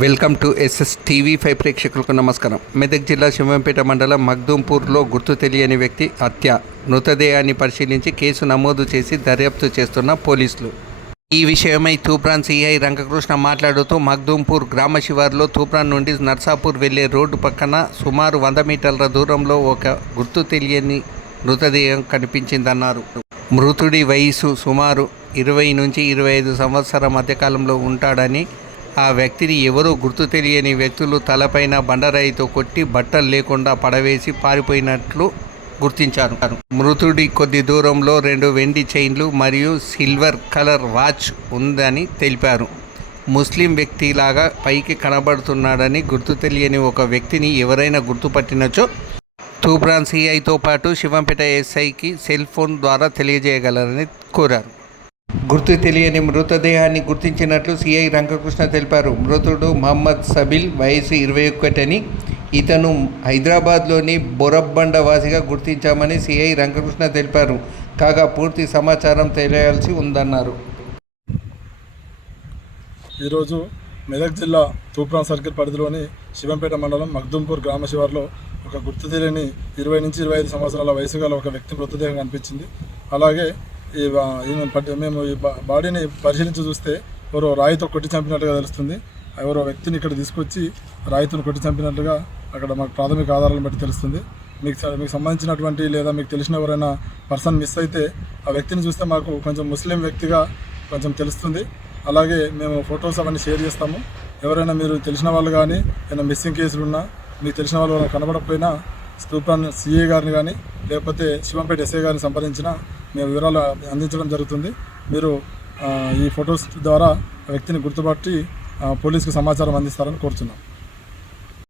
Welcome to SS TV five ప్రేక్షకులకు నమస్కారం. మెదక్ జిల్లా శివంపేట మండలం మగ్దుంపూర్లో గుర్తు తెలియని వ్యక్తి హత్య మృతదేహాన్ని పరిశీలించి కేసు నమోదు చేసి దర్యాప్తు చేస్తున్న పోలీసులు. ఈ విషయమై తూప్రాన్ సిఐ రంగకృష్ణ మాట్లాడుతూ మగ్దూంపూర్ గ్రామ శివారులో తూప్రాన్ నుండి నర్సాపూర్ వెళ్ళే రోడ్డు పక్కన సుమారు వంద మీటర్ల దూరంలో ఒక గుర్తు తెలియని మృతదేహం కనిపించిందన్నారు. మృతుడి వయసు సుమారు ఇరవై నుంచి ఇరవై ఐదు సంవత్సరాల మధ్యకాలంలో ఉంటాడని ఆ వ్యక్తిని ఎవరో గుర్తు తెలియని వ్యక్తులు తలపైన బండరాయితో కొట్టి బట్టలు లేకుండా పడవేసి పారిపోయినట్లు గుర్తించారు. మృతుడి కొద్ది దూరంలో రెండు వెండి చైన్లు మరియు సిల్వర్ కలర్ వాచ్ ఉందని తెలిపారు. ముస్లిం వ్యక్తిలాగా పైకి కనబడుతున్నాడని గుర్తు తెలియని ఒక వ్యక్తిని ఎవరైనా గుర్తుపట్టినచో తూబ్రాన్ సిఐతో పాటు శివంపేట ఎస్ఐకి సెల్ ఫోన్ ద్వారా తెలియజేయగలరని కోరారు. గుర్తు తెలియని మృతదేహాన్ని గుర్తించినట్లు సిఐ రంగకృష్ణ తెలిపారు. మృతుడు మహమ్మద్ సబిల్ వయసు ఇరవై ఒకటని ఇతను హైదరాబాద్లోని బొరబ్బండ వాసిగా గుర్తించామని సిఐ రంగకృష్ణ తెలిపారు. కాగా పూర్తి సమాచారం తెలియాల్సి ఉందన్నారు. ఈరోజు మెదక్ జిల్లా తూప్రాన్ సర్కిల్ పరిధిలోని శివంపేట మండలం మగ్దుంపూర్ గ్రామ శివార్లో ఒక గుర్తు తెలియని ఇరవై నుంచి ఇరవై ఐదు సంవత్సరాల వయసు గల ఒక వ్యక్తి మృతదేహం కనిపించింది. అలాగే ఈ మేము ఈ బాడీని పరిశీలించి చూస్తే ఎవరో రాయితో కొట్టి చంపినట్టుగా తెలుస్తుంది. ఎవరో వ్యక్తిని ఇక్కడ తీసుకొచ్చి రాయితో కొట్టి చంపినట్టుగా అక్కడ మాకు ప్రాథమిక ఆధారాలను బట్టి తెలుస్తుంది. మీకు మీకు సంబంధించినటువంటి లేదా మీకు తెలిసిన ఎవరైనా పర్సన్ మిస్ అయితే ఆ వ్యక్తిని చూస్తే మాకు కొంచెం ముస్లిం వ్యక్తిగా కొంచెం తెలుస్తుంది. అలాగే మేము ఫొటోస్ అవన్నీ షేర్ చేస్తాము. ఎవరైనా మీరు తెలిసిన వాళ్ళు కానీ ఏదైనా మిస్సింగ్ కేసులు ఉన్నా మీకు తెలిసిన వాళ్ళు కనబడకపోయినా స్తూపాన్ సిఏ గారిని కానీ లేకపోతే శివంపేట ఎస్ఏ గారిని సంప్రదించినా మేము వివరాలు అందించడం జరుగుతుంది. మీరు ఈ ఫొటోస్ ద్వారా వ్యక్తిని గుర్తుపట్టి పోలీసుకు సమాచారం అందిస్తారని కోరుతున్నాం